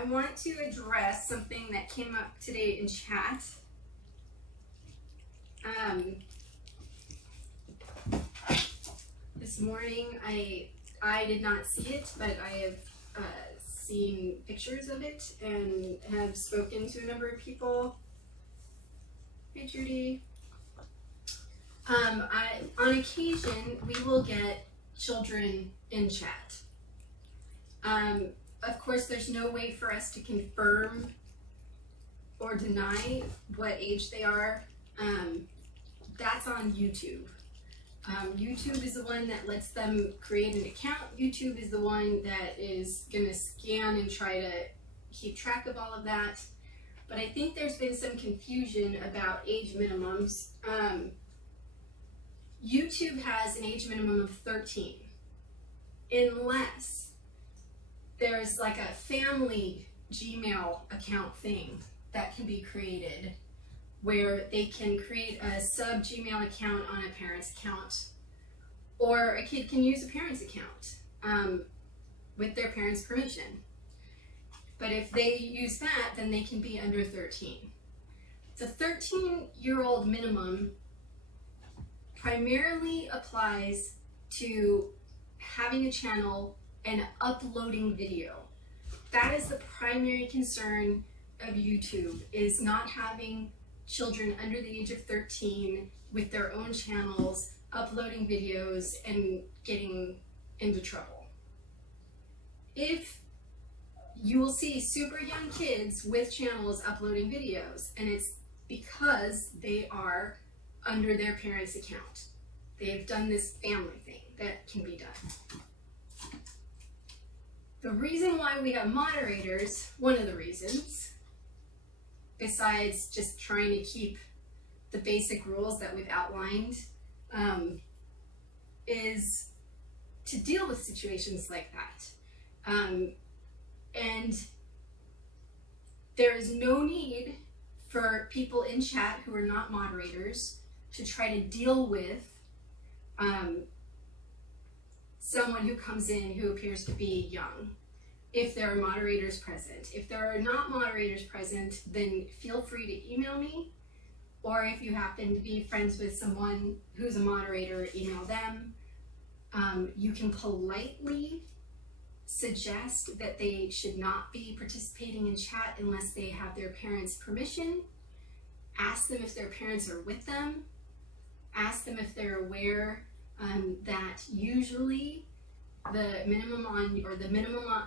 I want to address something that came up today in chat. This morning, I did not see it, but I have seen pictures of it and have spoken to a number of people. Hey, Judy. On occasion, we will get children in chat. Of course, there's no way for us to confirm or deny what age they are. That's on YouTube. YouTube is the one that lets them create an account. YouTube is the one that is going to scan and try to keep track of all of that. But I think there's been some confusion about age minimums. YouTube has an age minimum of 13, unless there's like a family Gmail account thing that can be created where they can create a sub Gmail account on a parent's account, or a kid can use a parent's account with their parents' permission. But if they use that, then they can be under 13. The 13-year-old minimum primarily applies to having a channel and uploading video. That is the primary concern of YouTube, is not having children under the age of 13 with their own channels, uploading videos and getting into trouble. If you will see super young kids with channels uploading videos, and it's because they are under their parents' account. They've done this family thing that can be done. The reason why we have moderators, one of the reasons, besides just trying to keep the basic rules that we've outlined, is to deal with situations like that. And there is no need for people in chat who are not moderators to try to deal with someone who comes in who appears to be young, if there are moderators present. If there are not moderators present, then feel free to email me, or if you happen to be friends with someone who's a moderator, email them. You can politely suggest that they should not be participating in chat unless they have their parents' permission. Ask them if their parents are with them. Ask them if they're aware that usually the minimum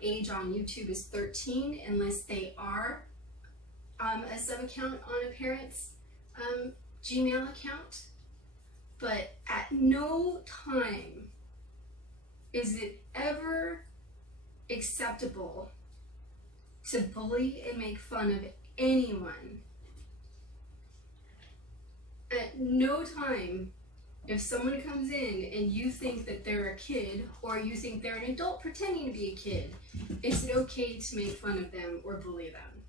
age on YouTube is 13 unless they are a sub-account on a parent's Gmail account. But at no time is it ever acceptable to bully and make fun of anyone. At no time, if someone comes in and you think that they're a kid, or you think they're an adult pretending to be a kid, is it okay to make fun of them or bully them?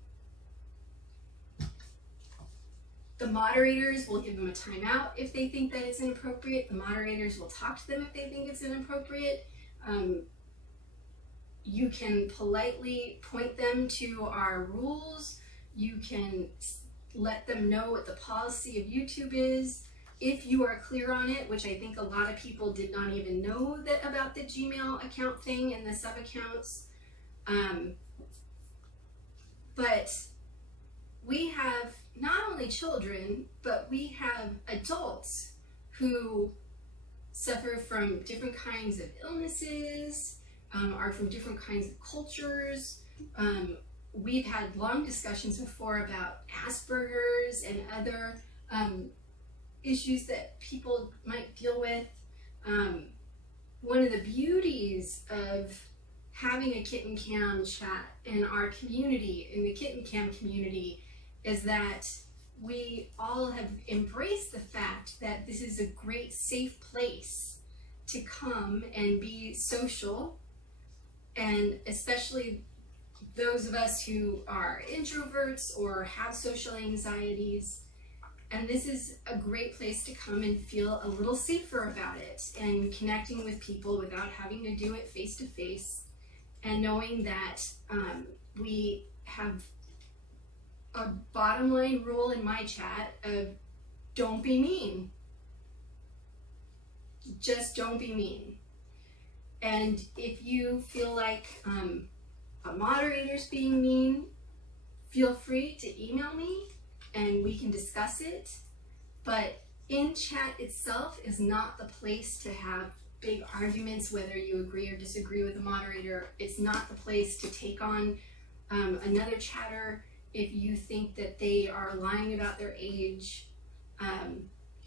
The moderators will give them a timeout if they think that it's inappropriate. The moderators will talk to them if they think it's inappropriate. You can politely point them to our rules. You can let them know what the policy of YouTube is. If you are clear on it, which I think a lot of people did not even know that about the Gmail account thing and the sub-accounts. But we have not only children, but we have adults who suffer from different kinds of illnesses, are from different kinds of cultures. We've had long discussions before about Asperger's and other issues that people might deal with. One of the beauties of having a Kitten Cam chat in our community, in the Kitten Cam community, is that we all have embraced the fact that this is a great safe place to come and be social, and especially those of us who are introverts or have social anxieties. And this is a great place to come and feel a little safer about it and connecting with people without having to do it face to face, and knowing that we have a bottom line rule in my chat of don't be mean. Just don't be mean. And if you feel like a moderator's being mean, feel free to email me and we can discuss it. But in chat itself is not the place to have big arguments, whether you agree or disagree with the moderator. It's not the place to take on another chatter if you think that they are lying about their age.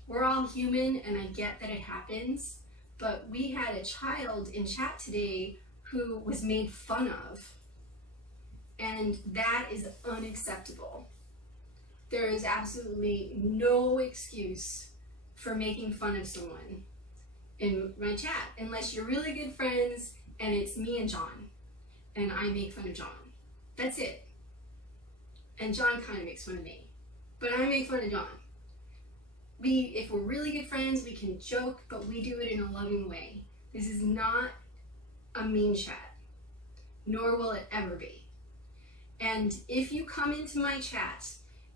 We're all human, and I get that it happens, but we had a child in chat today who was made fun of, and that is unacceptable. There is absolutely no excuse for making fun of someone in my chat, unless you're really good friends and it's me and John, and I make fun of John. That's it. And John kind of makes fun of me, but I make fun of John. If we're really good friends, we can joke, but we do it in a loving way. This is not a mean chat, nor will it ever be. And if you come into my chat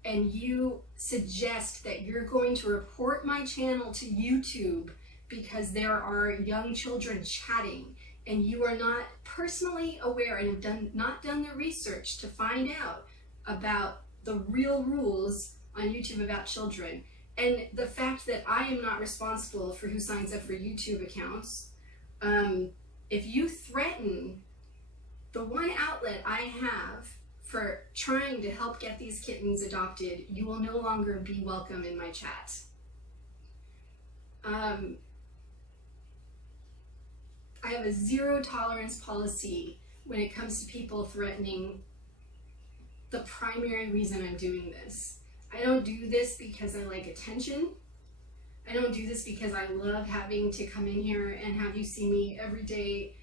and you suggest that you're going to report my channel to YouTube because there are young children chatting, and you are not personally aware and have not done the research to find out about the real rules on YouTube about children, and the fact that I am not responsible for who signs up for YouTube accounts, if you threaten the one outlet I have for trying to help get these kittens adopted, you will no longer be welcome in my chat. I have a zero tolerance policy when it comes to people threatening the primary reason I'm doing this. I don't do this because I like attention. I don't do this because I love having to come in here and have you see me every day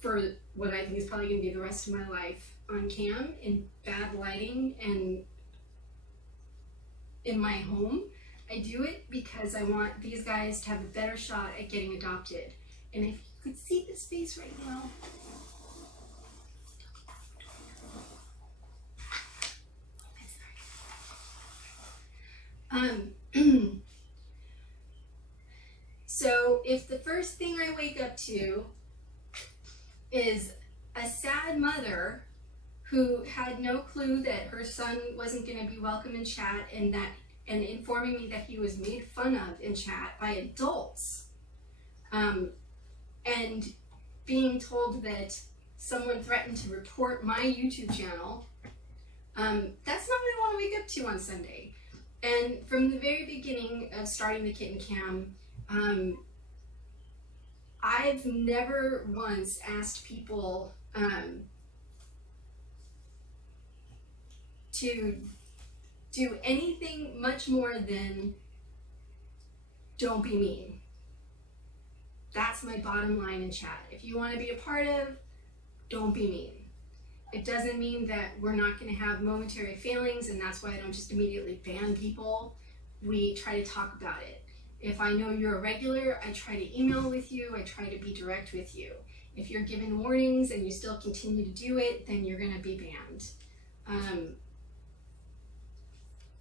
for what I think is probably going to be the rest of my life on cam in bad lighting and in my home. I do it because I want these guys to have a better shot at getting adopted. And if you could see this face right now, so if the first thing I wake up to is a sad mother who had no clue that her son wasn't going to be welcome in chat, and informing me that he was made fun of in chat by adults, and being told that someone threatened to report my YouTube channel, that's not what I want to wake up to on Sunday. And from the very beginning of starting the Kitten Cam, I've never once asked people to do anything much more than don't be mean. That's my bottom line in chat. If you want to be a part of, don't be mean. It doesn't mean that we're not going to have momentary failings, and that's why I don't just immediately ban people. We try to talk about it. If I know you're a regular, I try to email with you, I try to be direct with you. If you're given warnings and you still continue to do it, then you're going to be banned.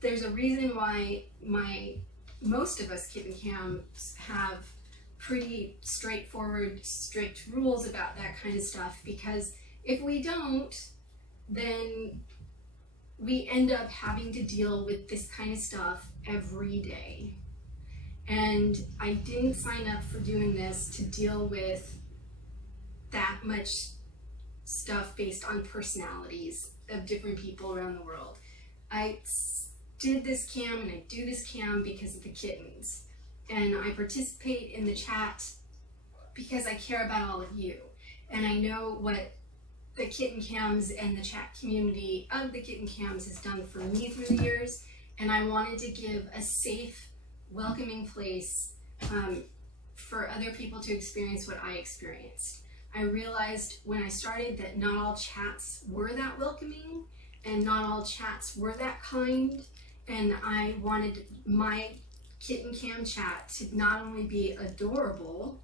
There's a reason why most of us Kitten Cams have pretty straightforward, strict rules about that kind of stuff, because if we don't, then we end up having to deal with this kind of stuff every day. And I didn't sign up for doing this to deal with that much stuff based on personalities of different people around the world. I did this cam and I do this cam because of the kittens. And I participate in the chat because I care about all of you. And I know what the Kitten Cams and the chat community of the Kitten Cams has done for me through the years, and I wanted to give a safe, welcoming place for other people to experience what I experienced. I realized when I started that not all chats were that welcoming, and not all chats were that kind, and I wanted my Kitten Cam chat to not only be adorable,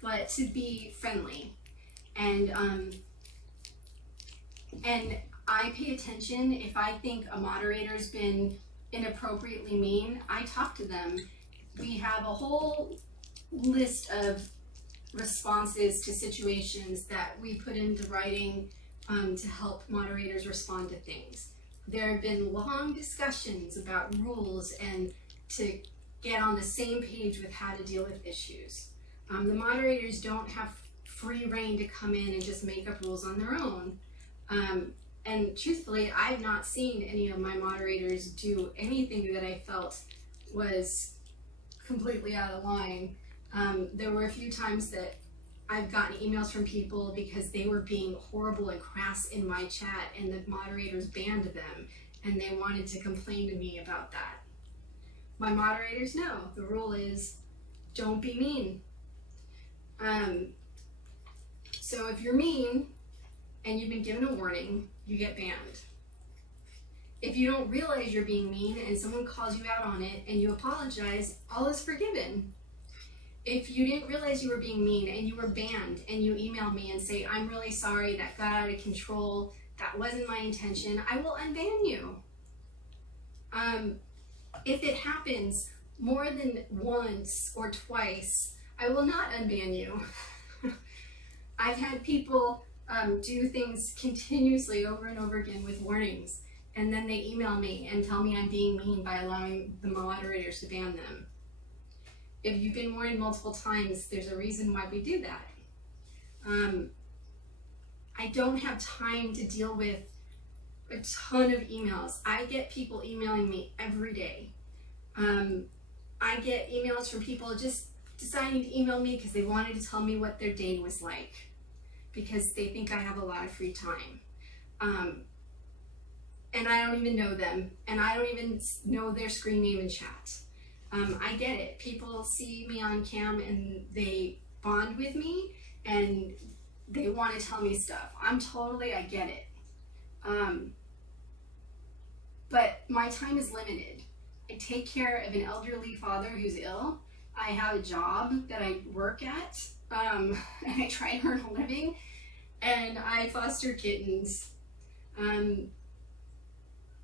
but to be friendly. And I pay attention. If I think a moderator's been inappropriately mean, I talk to them. We have a whole list of responses to situations that we put into writing to help moderators respond to things. There have been long discussions about rules and to get on the same page with how to deal with issues. The moderators don't have free reign to come in and just make up rules on their own. And truthfully, I've not seen any of my moderators do anything that I felt was completely out of line. There were a few times that I've gotten emails from people because they were being horrible and crass in my chat and the moderators banned them and they wanted to complain to me about that. My moderators know the rule is don't be mean. So if you're mean and you've been given a warning, you get banned. If you don't realize you're being mean and someone calls you out on it and you apologize, all is forgiven. If you didn't realize you were being mean and you were banned and you email me and say, I'm really sorry, that got out of control, that wasn't my intention, I will unban you. If it happens more than once or twice, I will not unban you. I've had people do things continuously over and over again with warnings, and then they email me and tell me I'm being mean by allowing the moderators to ban them. If you've been warned multiple times, there's a reason why we do that. I don't have time to deal with a ton of emails. I get people emailing me every day. I get emails from people just deciding to email me because they wanted to tell me what their day was like, because they think I have a lot of free time. And I don't even know them, and I don't even know their screen name in chat. I get it. People see me on cam and they bond with me and they want to tell me stuff. I get it. But my time is limited. I take care of an elderly father who's ill. I have a job that I work at, and I try to earn a living, and I foster kittens. And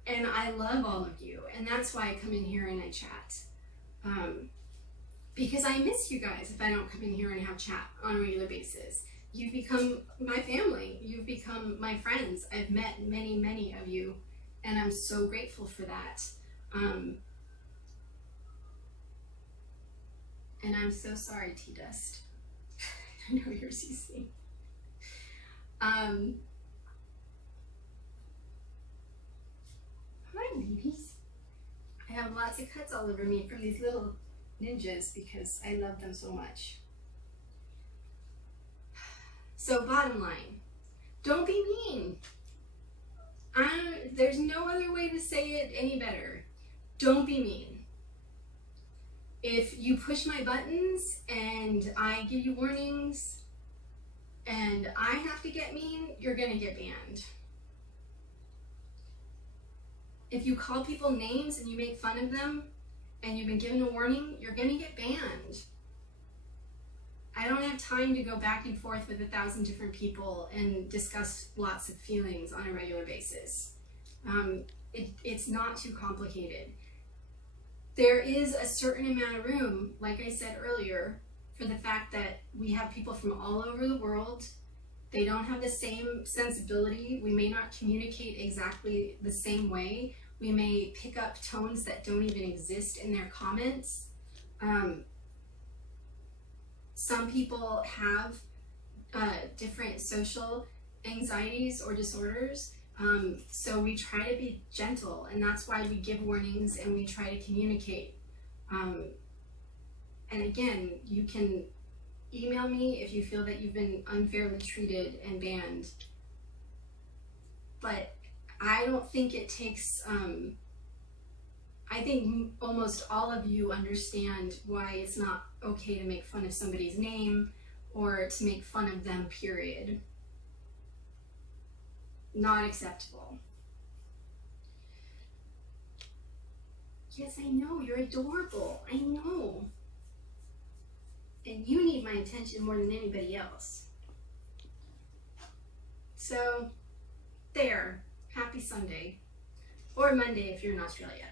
I love all of you, and that's why I come in here and I chat. Because I miss you guys if I don't come in here and have chat on a regular basis. You've become my family. You've become my friends. I've met many, many of you, and I'm so grateful for that. And I'm so sorry, T-Dust. I know you're CC. Hi, babies. I have lots of cuts all over me from these little ninjas because I love them so much. So bottom line, don't be mean. There's no other way to say it any better. Don't be mean. If you push my buttons and I give you warnings and I have to get mean, you're gonna get banned. If you call people names and you make fun of them and you've been given a warning, you're gonna get banned. I don't have time to go back and forth with 1,000 different people and discuss lots of feelings on a regular basis. It's not too complicated. There is a certain amount of room, like I said earlier, for the fact that we have people from all over the world. They don't have the same sensibility. We may not communicate exactly the same way. We may pick up tones that don't even exist in their comments. Some people have different social anxieties or disorders. So we try to be gentle, and that's why we give warnings and we try to communicate. And again, you can email me if you feel that you've been unfairly treated and banned. But I don't think it takes, I think almost all of you understand why it's not okay to make fun of somebody's name or to make fun of them, period. Not acceptable. Yes, I know, you're adorable, I know. And you need my attention more than anybody else. So there, happy Sunday, or Monday if you're in Australia.